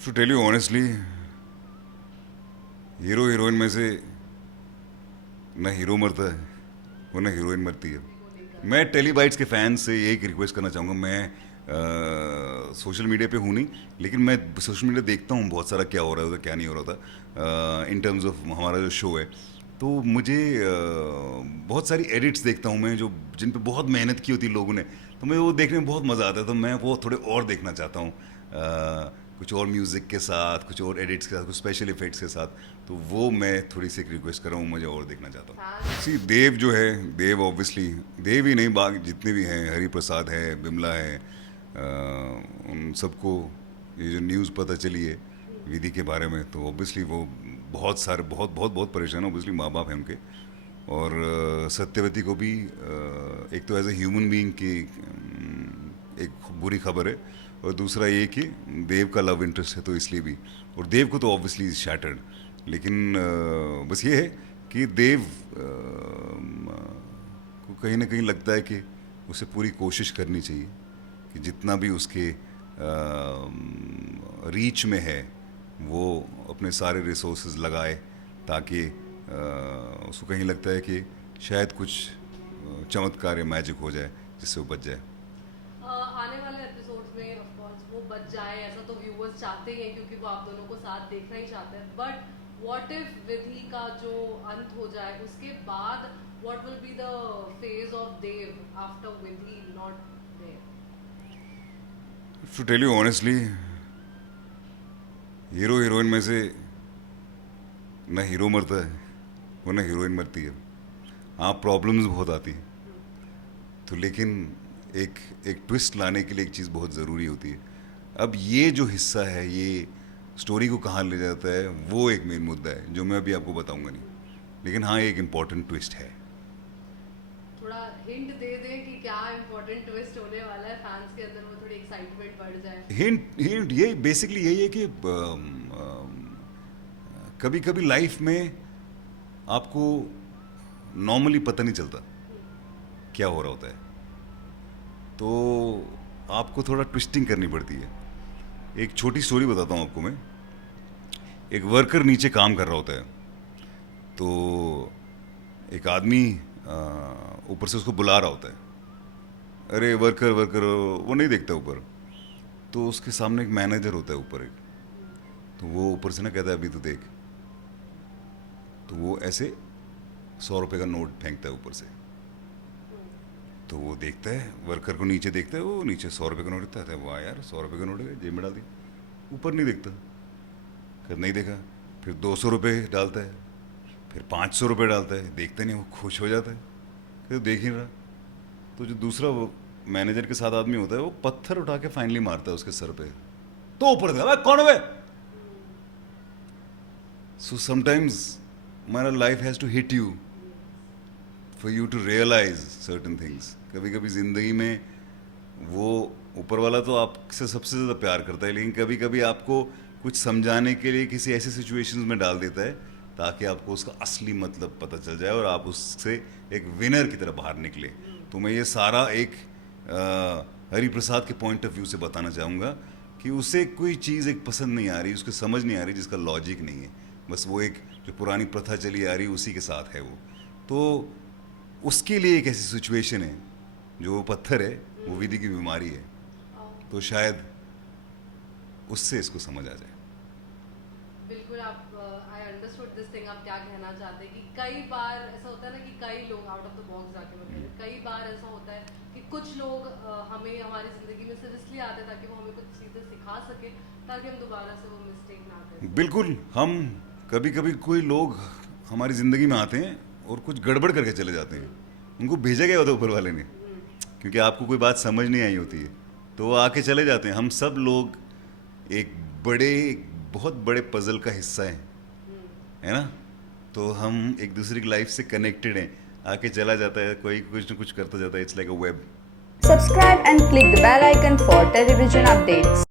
To tell you honestly, hero heroine में से ना हीरो मरता है वो ना हीरोइन मरती है। मैं टेलीबाइट्स के फैन से यही रिक्वेस्ट करना चाहूँगा। मैं सोशल मीडिया पे हूँ नहीं, लेकिन मैं सोशल मीडिया देखता हूँ बहुत सारा, क्या हो रहा होता क्या नहीं हो रहा होता इन टर्म्स ऑफ हमारा जो शो है। तो मुझे बहुत सारी एडिट्स देखता हूँ मैं, जो जिन पे बहुत मेहनत की होती है लोगों ने, तो मुझे वो देखने में बहुत मज़ा आता है। तो मैं वो थोड़े और देखना चाहता हूँ, कुछ और म्यूज़िक के साथ, कुछ और एडिट्स के साथ, कुछ स्पेशल इफेक्ट्स के साथ। तो वो मैं थोड़ी सी रिक्वेस्ट कर रहा हूँ, मुझे और देखना चाहता हूँ। सी देव जो है, देव ऑब्वियसली, देव ही नहीं, बाकी जितने भी हैं, हरि प्रसाद है, बिमला है, उन सबको ये जो न्यूज़ पता चली है विधि के बारे में, तो ऑब्वियसली वो बहुत सारे बहुत बहुत बहुत परेशान है। ऑब्वियसली माँ बाप हैं उनके, और सत्यवती को भी एक तो एज ए ह्यूमन बीइंग की एक बुरी खबर है, और दूसरा ये कि देव का लव इंटरेस्ट है तो इसलिए भी, और देव को तो ऑब्वियसली शैटर्ड। लेकिन बस ये है कि देव को कहीं ना कहीं लगता है कि उसे पूरी कोशिश करनी चाहिए कि जितना भी उसके रीच में है वो अपने सारे रिसोर्सेज लगाए, ताकि उसको कहीं लगता है कि शायद कुछ चमत्कार या मैजिक हो जाए जिससे वो बच जाए। आने वाले एपिसोड्स में ऑफ कोर्स वो बच जाए, ऐसा तो व्यूअर्स चाहते ही हैं, क्योंकि वो आप दोनों को साथ देखना ही चाहते हैं। बट व्हाट इफ विधि का जो अंत हो जाए, उसके बाद what will be the phase of Dev after Vidhi not there? To tell you honestly, hero heroine में से ना हीरो मरता है वो ना हीरोइन मरती है। हाँ, प्रॉब्लम्स बहुत आती हैं, तो लेकिन एक एक ट्विस्ट लाने के लिए एक चीज़ बहुत ज़रूरी होती है। अब ये जो हिस्सा है, ये स्टोरी को कहाँ ले जाता है, वो एक मेन मुद्दा है जो मैं अभी आपको बताऊंगा नहीं। लेकिन हाँ, एक इम्पॉर्टेंट ट्विस्ट है। थोड़ा हिंट दे दें कि क्या इंपॉर्टेंट ट्विस्ट होने वाला है, फैंस के अंदर वो थोड़ी एक्साइटमेंट बढ़ जाए। हिंट हिंट ये बेसिकली यही है कि कभी कभी लाइफ में आपको नॉर्मली पता नहीं चलता क्या हो रहा होता है, तो आपको थोड़ा ट्विस्टिंग करनी पड़ती है। एक छोटी स्टोरी बताता हूँ आपको मैं। एक वर्कर नीचे काम कर रहा होता है, तो एक आदमी ऊपर से उसको बुला रहा होता है, अरे वर्कर वर्कर, वो नहीं देखता ऊपर। तो उसके सामने एक मैनेजर होता है ऊपर एक, तो वो ऊपर से ना कहता है अभी तो देख। तो वो ऐसे 100 रुपये का नोट फेंकता है ऊपर से। तो वो देखता है, वर्कर को नीचे देखता है, वो नीचे 100 रुपये का नोट देता है, वाह यार 100 रुपये का नोट है, जेब में डाल दिया। ऊपर नहीं देखता, फिर नहीं देखा, फिर 200 रुपये डालता है, फिर 500 रुपये डालता है, देखता नहीं, वो खुश हो जाता है, फिर देख ही नहीं रहा। तो जो दूसरा वो मैनेजर के साथ आदमी होता है, वो पत्थर उठा के फाइनली मारता है उसके सर पे, तो ऊपर देखा, कौन है? So sometimes my life has to hit you for you to realise certain things. कभी कभी ज़िंदगी में वो ऊपर वाला तो आपसे सबसे ज़्यादा प्यार करता है, लेकिन कभी कभी आपको कुछ समझाने के लिए किसी ऐसी सिचुएशंस में डाल देता है ताकि आपको उसका असली मतलब पता चल जाए और आप उससे एक विनर की तरह बाहर निकले। तो मैं ये सारा एक हरि प्रसाद के पॉइंट ऑफ व्यू से बताना चाहूँगा कि उसे कोई चीज़ एक पसंद नहीं आ रही, उसको समझ नहीं आ रही, जिसका लॉजिक नहीं है। बस वो एक जो पुरानी प्रथा चली आ रही उसी के साथ है वो। तो उसके लिए एक ऐसी सिचुएशन है, जो वो पत्थर है वो विधि की बीमारी है, तो शायद उससे इसको समझ आ जाए। बिल्कुल, आप आई अंडरस्टूड दिस थिंग, आप क्या कहना चाहते हैं कि कई बार ऐसा होता है ना कि कई लोग आउट ऑफ द बॉक्स जाके बताते हैं, कई बार ऐसा होता है कि कुछ लोग हमें हमारी ज़िंदगी में सिर्फ इसलिए आते हैं ताकि वो हमें कुछ चीज़ें सिखा सके, ताकि हम दोबारा से वो मिस्टेक ना करें। बिल्कुल, हम कभी कभी कोई लोग हमारी ज़िंदगी में आते हैं और कुछ गड़बड़ करके चले जाते हैं। उनको भेजा गया होता है ऊपर वाले ने, क्योंकि आपको कोई बात समझ नहीं आई होती है, तो वो आके चले जाते हैं। हम सब लोग एक बहुत बड़े पजल का हिस्सा है ना? तो हम एक दूसरे की लाइफ से कनेक्टेड हैं। आके चला जाता है, कोई कुछ न कुछ करता जाता है। It's like a web. Subscribe and click the bell icon for television updates.